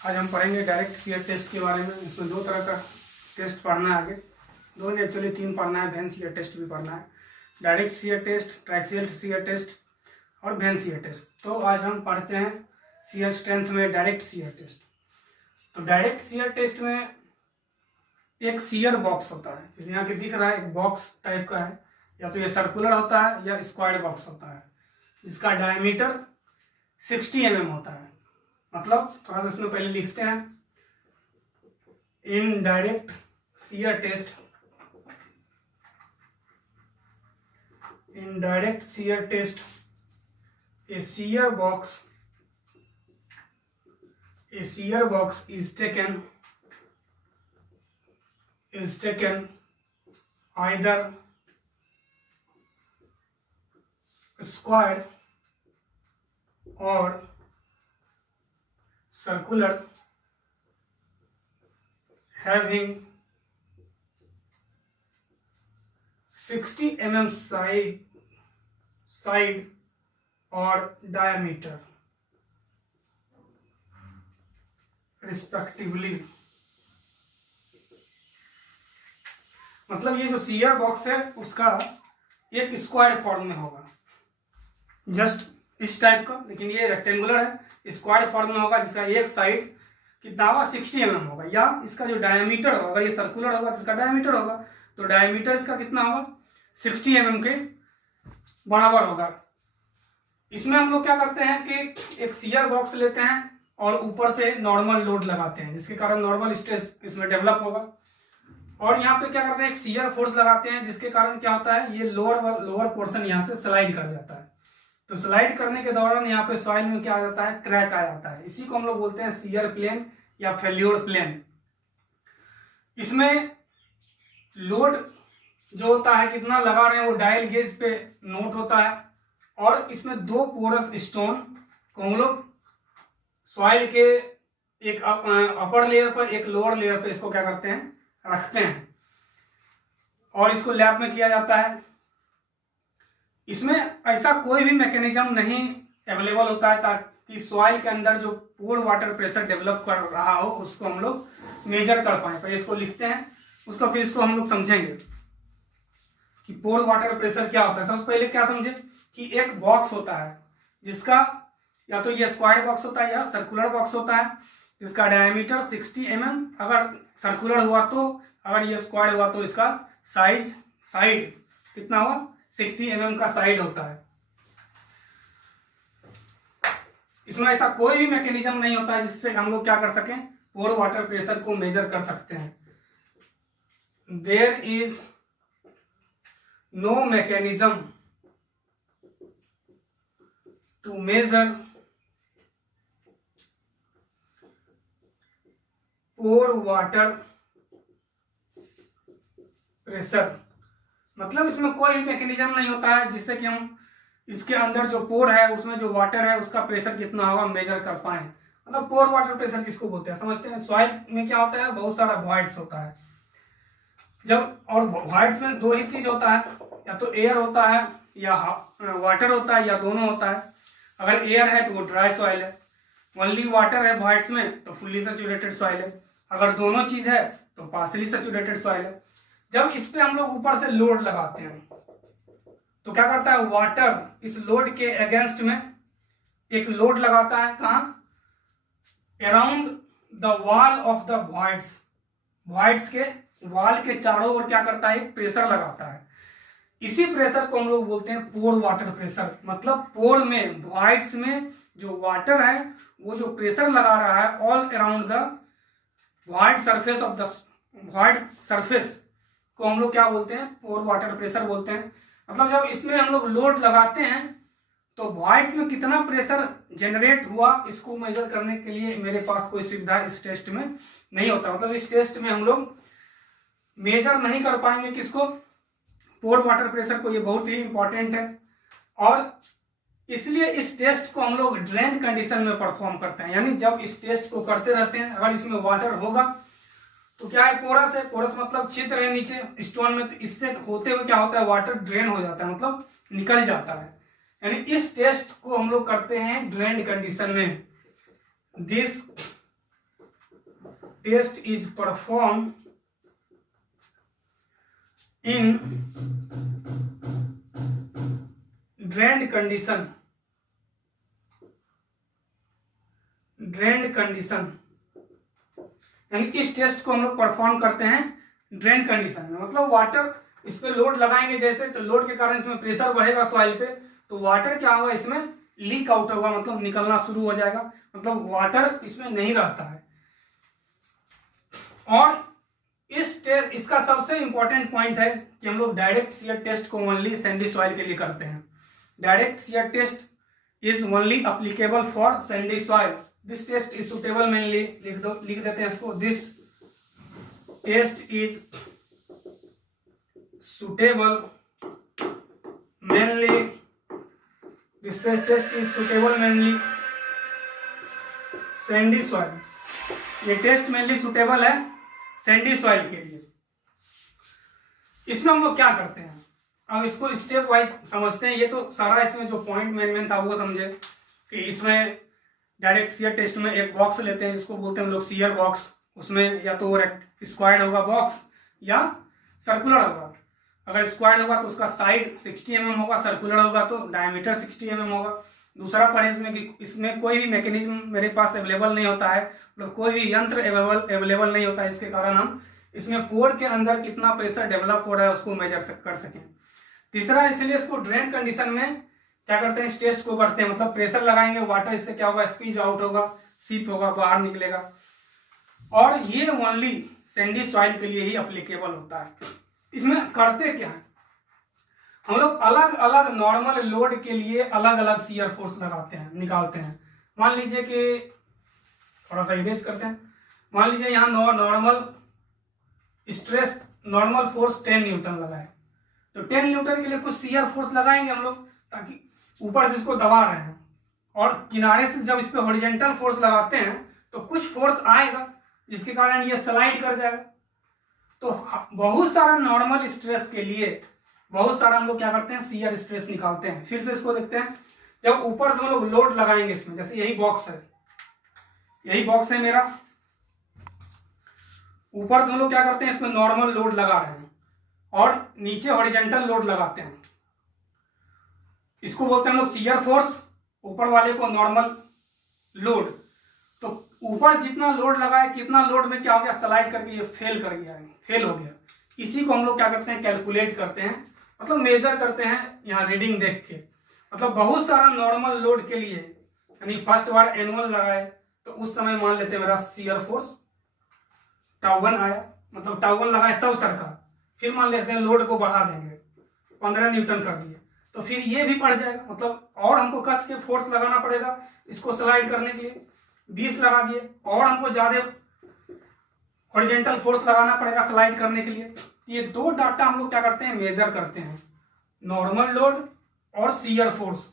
आज हम पढ़ेंगे डायरेक्ट शियर टेस्ट के बारे में। इसमें दो तरह का टेस्ट पढ़ना है आगे, दो नहीं एक्चुअली तीन पढ़ना है। वेन शियर टेस्ट भी पढ़ना है, direct shear test, triaxial shear test और वेन शियर टेस्ट। तो आज हम पढ़ते हैं शियर स्ट्रेंथ में डायरेक्ट शियर टेस्ट। तो डायरेक्ट शियर टेस्ट में एक शियर बॉक्स होता है, जैसे यहाँ के दिख रहा है, एक बॉक्स टाइप का है, या तो ये सर्कुलर होता है या स्क्वायर बॉक्स होता है, जिसका डायमीटर 60 mm होता है। मतलब थोड़ा सा इसमें पहले लिखते हैं, in direct shear test, in direct shear test a shear box is taken either square or circular, having 60 mm side और डायमीटर रिस्पेक्टिवली। मतलब ये जो शियर बॉक्स है उसका एक स्क्वायर फॉर्म में होगा, जस्ट इस टाइप का, लेकिन ये रेक्टेंगुलर है, स्क्वायर फॉर्म में होगा, जिसका एक साइड कितना होगा 60 mm होगा, या इसका जो डायमीटर होगा, अगर ये सर्कुलर होगा तो इसका डायमीटर होगा, तो डायमीटर इसका कितना होगा 60 mm के बराबर होगा। इसमें हम लोग क्या करते हैं कि एक शियर बॉक्स लेते हैं और ऊपर से नॉर्मल लोड लगाते हैं, जिसके कारण नॉर्मल स्ट्रेस इसमें डेवलप होगा। और यहाँ पे क्या करते हैं, एक शियर फोर्स लगाते हैं, जिसके कारण क्या होता है, ये लोअर पोर्शन यहाँ से स्लाइड कर जाता है। तो स्लाइड करने के दौरान यहाँ पे सॉइल में क्या आ जाता है, क्रैक आ जाता है। इसी को हम लोग बोलते हैं शियर प्लेन या फेल्योर प्लेन। इसमें लोड जो होता है कितना लगा रहे हैं वो डायल गेज पे नोट होता है, और इसमें दो पोरस स्टोन को हम लोग सॉइल के एक अपर लेयर पर, एक लोअर लेयर पे इसको क्या करते हैं, रखते हैं, और इसको लैब में किया जाता है। इसमें ऐसा कोई भी मैकेनिज्म नहीं अवेलेबल होता है ताकि सॉइल के अंदर जो पोर वाटर प्रेशर डेवलप कर रहा हो उसको हम लोग मेजर कर पाए। पहले इसको लिखते हैं, उसको फिर इसको हम लोग समझेंगे कि पोर वाटर प्रेशर क्या होता है। सबसे पहले क्या समझे कि एक बॉक्स होता है जिसका या तो ये स्क्वायर बॉक्स होता है या सर्कुलर बॉक्स होता है, जिसका डायमीटर 60 mm, अगर सर्कुलर हुआ तो, अगर ये स्क्वायर हुआ तो इसका साइड कितना हुआ 60 mm का साइड होता है। इसमें ऐसा कोई भी मैकेनिज्म नहीं होता है जिससे हम लोग क्या कर सकें, पोर वाटर प्रेशर को मेजर कर सकते हैं। There is no mechanism to measure pore water pressure। मतलब इसमें कोई मैकेनिज्म नहीं होता है जिससे कि हम इसके अंदर जो पोर है उसमें जो वाटर है उसका प्रेशर कितना होगा मेजर कर पाए। मतलब पोर वाटर प्रेशर किसको बोलते हैं समझते हैं। सॉइल में क्या होता है, बहुत सारा वॉइड्स होता है जब, और वॉइड्स में दो ही चीज होता है, या तो एयर होता है या वाटर होता है, या दोनों होता है। अगर एयर है तो वो ड्राई सॉइल है, ओनली वाटर है वॉइड्स में तो फुल्ली सैचुरेटेड सॉइल है, अगर दोनों चीज है तो पार्शली सैचुरेटेड सॉइल है। जब इस पे हम लोग ऊपर से लोड लगाते हैं तो क्या करता है, वाटर इस लोड के अगेंस्ट में एक लोड लगाता है, कहाँ, around the wall of the voids के वॉल के चारों ओर क्या करता है, एक प्रेशर लगाता है। इसी प्रेशर को हम लोग बोलते हैं पोर वाटर प्रेशर। मतलब पोर में, वॉइड्स में जो वाटर है वो जो प्रेशर लगा रहा है all around the void surface of the void surface को हम लोग क्या बोलते हैं, पोर वाटर प्रेशर बोलते हैं। मतलब जब इसमें हम लोग लोड लगाते हैं तो वॉइड्स में कितना प्रेशर जनरेट हुआ इसको मेजर करने के लिए मेरे पास कोई सुविधा इस टेस्ट में नहीं होता। मतलब इस टेस्ट में हम लोग मेजर नहीं कर पाएंगे किसको, पोर वाटर प्रेशर को। ये बहुत ही इंपॉर्टेंट है, और इसलिए इस टेस्ट को हम लोग ड्रेन कंडीशन में परफॉर्म करते हैं। यानी जब इस टेस्ट को करते रहते हैं, अगर इसमें वाटर होगा तो क्या है, पोरस है, पोरस मतलब छिद्र है नीचे स्टोन में, तो इससे होते हुए क्या होता है, वाटर ड्रेन हो जाता है, मतलब निकल जाता है। यानी इस टेस्ट को हम लोग करते हैं ड्रेन कंडीशन में। This test is perform in drained condition, यानी इस टेस्ट को हम लोग परफॉर्म करते हैं ड्रेन कंडीशन में। मतलब वाटर इस पे लोड लगाएंगे जैसे, तो लोड के कारण इसमें प्रेशर बढ़ेगा सॉइल पे, तो वाटर क्या होगा, इसमें लीक आउट होगा, मतलब निकलना शुरू हो जाएगा, मतलब वाटर इसमें नहीं रहता है। और इसका सबसे इंपॉर्टेंट पॉइंट है कि हम लोग डायरेक्ट शियर टेस्ट को ओनली सैंडी सॉइल के लिए करते हैं। Direct shear test is only applicable for sandy soil. This test is suitable mainly, लिख देते हैं इसको, this test is suitable mainly, this test is suitable mainly sandy soil. ये टेस्ट मेनली सुटेबल है सैंडी सॉइल के लिए। इसमें हम लोग क्या करते हैं, अब इसको स्टेप वाइज समझते हैं। ये तो सारा इसमें जो पॉइंट मेन था वो समझे कि इसमें डायरेक्ट शियर टेस्ट में एक बॉक्स लेते हैं जिसको बोलते हैं हम लोग शियर बॉक्स। उसमें या तो स्क्वायर्ड होगा बॉक्स या सर्कुलर होगा। अगर स्क्वायर्ड होगा तो उसका साइड 60 mm होगा, सर्कुलर होगा तो डायमीटर 60 mm होगा। दूसरा पॉइंट इसमें कि इसमें कोई भी मैकेनिज्म मेरे पास अवेलेबल नहीं होता है, मतलब कोई भी यंत्र अवेलेबल नहीं होता है, इसके कारण हम इसमें पोर के अंदर कितना प्रेशर डेवलप हो रहा है उसको मेजर कर सकें। तीसरा, इसलिए इसको ड्रेन कंडीशन में क्या करते हैं, इस टेस्ट को करते हैं, मतलब प्रेशर लगाएंगे, वाटर इससे क्या होगा, स्पीच आउट होगा, सीप होगा, बाहर निकलेगा। और ये ओनली सैंडी सॉइल के लिए ही अप्लीकेबल होता है। इसमें करते क्या है, हम लोग अलग अलग नॉर्मल लोड के लिए अलग अलग शियर फोर्स लगाते हैं, निकालते हैं। मान लीजिए कि थोड़ा सा इरेज करते हैं, मान लीजिए यहाँ normal stress, normal force 10 Newton लगाए, तो 10 न्यूटन के लिए कुछ शियर फोर्स लगाएंगे हम लोग, ताकि ऊपर से इसको दबा रहे हैं, और किनारे से जब इस पे हॉरिजॉन्टल फोर्स लगाते हैं तो कुछ फोर्स आएगा जिसके कारण ये स्लाइड कर जाएगा। तो बहुत सारा नॉर्मल स्ट्रेस के लिए बहुत सारा हम लोग क्या करते हैं, शियर स्ट्रेस निकालते हैं। फिर से इसको देखते हैं, जब ऊपर से हम लोग लोड लगाएंगे इसमें, जैसे यही बॉक्स है मेरा, ऊपर से हम लोग क्या करते हैं, इसमें नॉर्मल लोड लगा रहे हैं और नीचे हॉरिजॉन्टल लोड लगाते हैं। इसको बोलते हैं हम लोग शियर फोर्स, ऊपर वाले को नॉर्मल लोड। तो ऊपर जितना लोड लगाए, कितना लोड में क्या हो गया, स्लाइड करके ये फेल हो गया। इसी को हम लोग क्या करते हैं, कैलकुलेट करते हैं, मतलब मेजर करते हैं यहाँ रीडिंग देख के। मतलब बहुत सारा नॉर्मल लोड के लिए, यानी फर्स्ट बार एनुअल लगाए तो उस समय मान लेते हैं मेरा शियर फोर्स τ1 आया, मतलब τ1 लगाए तब सरका। फिर मान लेते हैं लोड को बढ़ा देंगे, 15 न्यूटन कर दिए, तो फिर ये भी बढ़ जाएगा, मतलब और हमको कस के फोर्स लगाना पड़ेगा इसको स्लाइड करने के लिए। 20 लगा दिए, और हमको ज्यादा हॉरिजॉन्टल फोर्स लगाना पड़ेगा स्लाइड करने के लिए। ये दो डाटा हम लोग क्या करते हैं, मेजर करते हैं, नॉर्मल लोड और शियर फोर्स।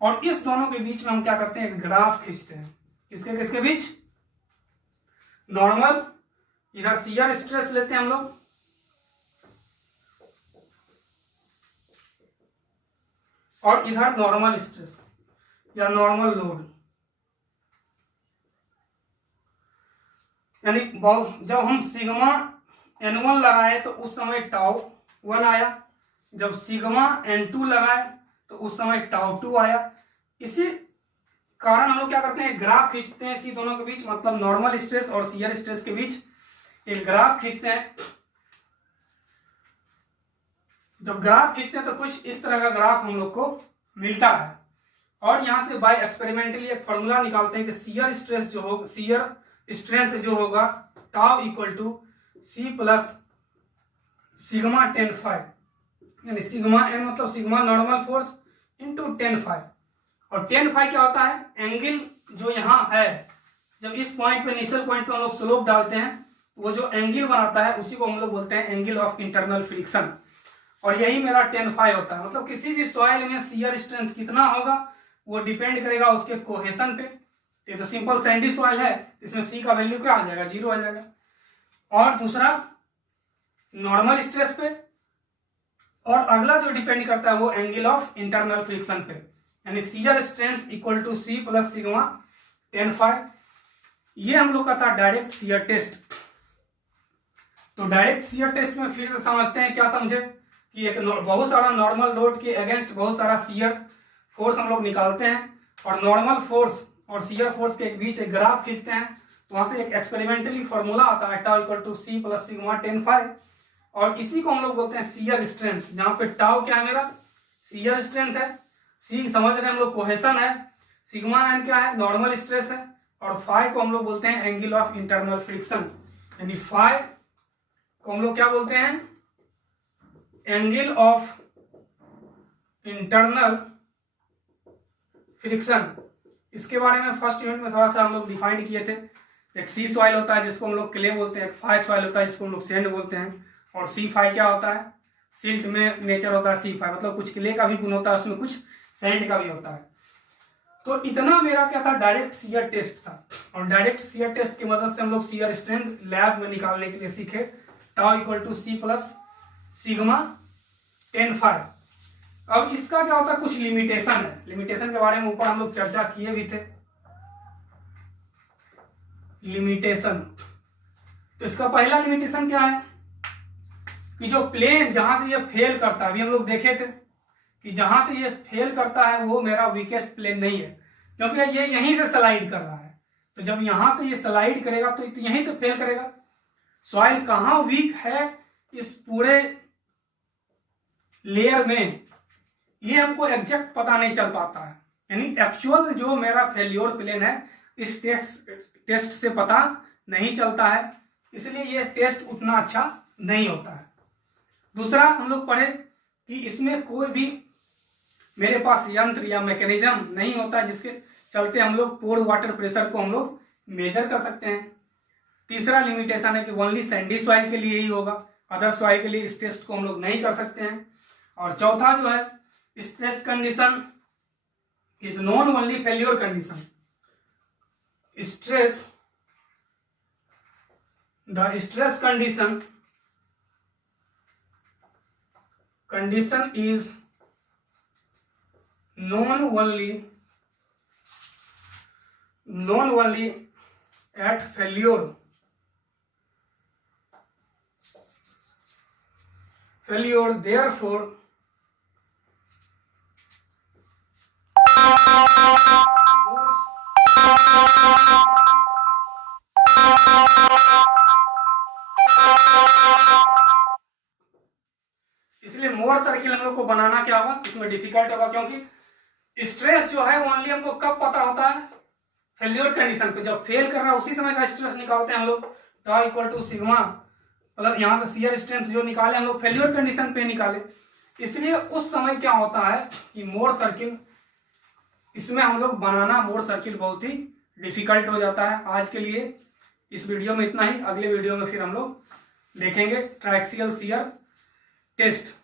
और इस दोनों के बीच में हम क्या करते हैं, एक ग्राफ खींचते हैं। किसके बीच, नॉर्मल, इधर शियर स्ट्रेस लेते हैं हम लोग, और इधर नॉर्मल स्ट्रेस या नॉर्मल लोड। यानी जब हम सिग्मा N1 लगाए तो उस समय τ1 आया, जब सिग्मा N2 लगाए तो उस समय τ2 आया। इसी कारण हम लोग क्या करते हैं, ग्राफ खींचते हैं इसी दोनों के बीच, मतलब नॉर्मल स्ट्रेस और शियर स्ट्रेस के बीच एक ग्राफ खींचते हैं। जब ग्राफ खींचते हैं तो कुछ इस तरह का ग्राफ हम लोग को मिलता है, और यहां से बाय एक्सपेरिमेंटली एक फॉर्मूला निकालते हैं कि शियर स्ट्रेस जो होगा, शियर स्ट्रेंथ जो होगा τ equal to C plus sigma 10φ, यानी सिग्मा n मतलब सिग्मा नॉर्मल फोर्स इंटू 10φ। और 10φ क्या होता है, एंगल जो यहाँ है, जब इस पॉइंट पे, इनिशियल पॉइंट पे हम लोग स्लोप डालते हैं, वो जो एंगल बनाता है उसी को हम लोग बोलते हैं एंगल ऑफ इंटरनल फ्रिक्शन। और यही मेरा 10φ होता है। मतलब किसी भी सॉइल में शियर स्ट्रेंथ कितना होगा वो डिपेंड करेगा उसके कोहेशन पे। ये तो सिंपल सैंडी सॉइल है, इसमें C का वैल्यू क्या आ जाएगा, 0 आ जाएगा। और दूसरा नॉर्मल स्ट्रेस पे, और अगला जो डिपेंड करता है वो एंगल ऑफ इंटरनल फ्रिक्शन पे, यानी shear strength equal to C plus sigma 10φ। ये हम लोग का था डायरेक्ट शियर टेस्ट। तो डायरेक्ट शियर टेस्ट में फिर से समझते हैं, क्या समझे कि एक बहुत सारा नॉर्मल लोड के अगेंस्ट बहुत सारा शियर फोर्स हम लोग निकालते हैं और नॉर्मल फोर्स और शियर फोर्स के बीच एक ग्राफ खींचते हैं। तो वहां से एक एक्सपेरिमेंटली फॉर्मूला आता है tau equal to C plus sigma 10 और इसी को हम लोग बोलते हैं शियर स्ट्रेंथ, जहां पे टाउ क्या है मेरा शियर स्ट्रेंथ है, सी समझ रहे हैं हम लोग कोहेशन है, सिग्मा एन क्या है नॉर्मल स्ट्रेस है और फाई को हम लोग बोलते हैं एंगल ऑफ इंटरनल फ्रिक्शन, यानी फाई को हम लोग क्या बोलते हैं एंगल ऑफ इंटरनल फ्रिक्शन। इसके बारे में फर्स्ट यूनिट में थोड़ा सा हम लोग डिफाइंड किए थे। एक सी सॉइल होता है जिसको हम लोग क्ले बोलते हैं, एक फाई सॉइल होता है जिसको हम लोग सैंड बोलते हैं और सी फाई क्या होता है सिल्ट में नेचर होता है सी फाई, मतलब कुछ क्ले का भी गुण होता है उसमें, कुछ सैंड का भी होता है। तो इतना मेरा क्या था डायरेक्ट शियर टेस्ट था और डायरेक्ट शियर टेस्ट की मदद से हम लोग शियर स्ट्रेंथ लैब में निकालने के लिए सीखे tau equal to C plus sigma 10 अब इसका क्या होता है कुछ लिमिटेशन है, लिमिटेशन के बारे में ऊपर हम लोग चर्चा किए भी थे। लिमिटेशन, तो इसका पहला लिमिटेशन क्या है कि जो प्लेन जहां से ये फेल करता है, अभी हम लोग देखे थे कि जहां से ये फेल करता है वो मेरा वीकेस्ट प्लेन नहीं है, क्योंकि ये यहीं से स्लाइड कर रहा है। तो जब यहां से ये स्लाइड करेगा तो यहीं से फेल करेगा। सॉइल कहां वीक है इस पूरे लेयर में ये हमको एग्जैक्ट पता नहीं चल पाता है, यानी एक्चुअल जो मेरा फेल्योर प्लेन है इस टेस्ट से पता नहीं चलता है, इसलिए ये टेस्ट उतना अच्छा नहीं होता है। दूसरा हम लोग पढ़े कि इसमें कोई भी मेरे पास यंत्र या मैकेनिज्म नहीं होता जिसके चलते हम लोग पोर वाटर प्रेशर को हम लोग मेजर कर सकते हैं। तीसरा लिमिटेशन है कि ओनली सैंडी सॉइल के लिए ही होगा, अदर सॉइल के लिए इस टेस्ट को हम लोग नहीं कर सकते हैं। और चौथा जो है stress condition is non only failure condition, stress the stress condition is known only at failure, therefore इसलिए मोर सर्किल हम लोग को बनाना क्या होगा इसमें डिफिकल्ट होगा, क्योंकि स्ट्रेस जो है ओनली हमको कब पता होता है फेल्योर कंडीशन पे, जब फेल कर रहा है उसी समय का स्ट्रेस निकालते हैं हम लोग टाउ इक्वल टू सिग्मा मतलब यहाँ से शियर स्ट्रेंथ जो निकाले हम लोग फेल्योर कंडीशन पे निकाले। इसलिए उस समय क्या होता है कि मोर सर्किल इसमें हम लोग बनाना मोर सर्किल बहुत ही डिफिकल्ट हो जाता है। आज के लिए इस वीडियो में इतना ही, अगले वीडियो में फिर हम लोग देखेंगे ट्रायक्सियल शियर टेस्ट।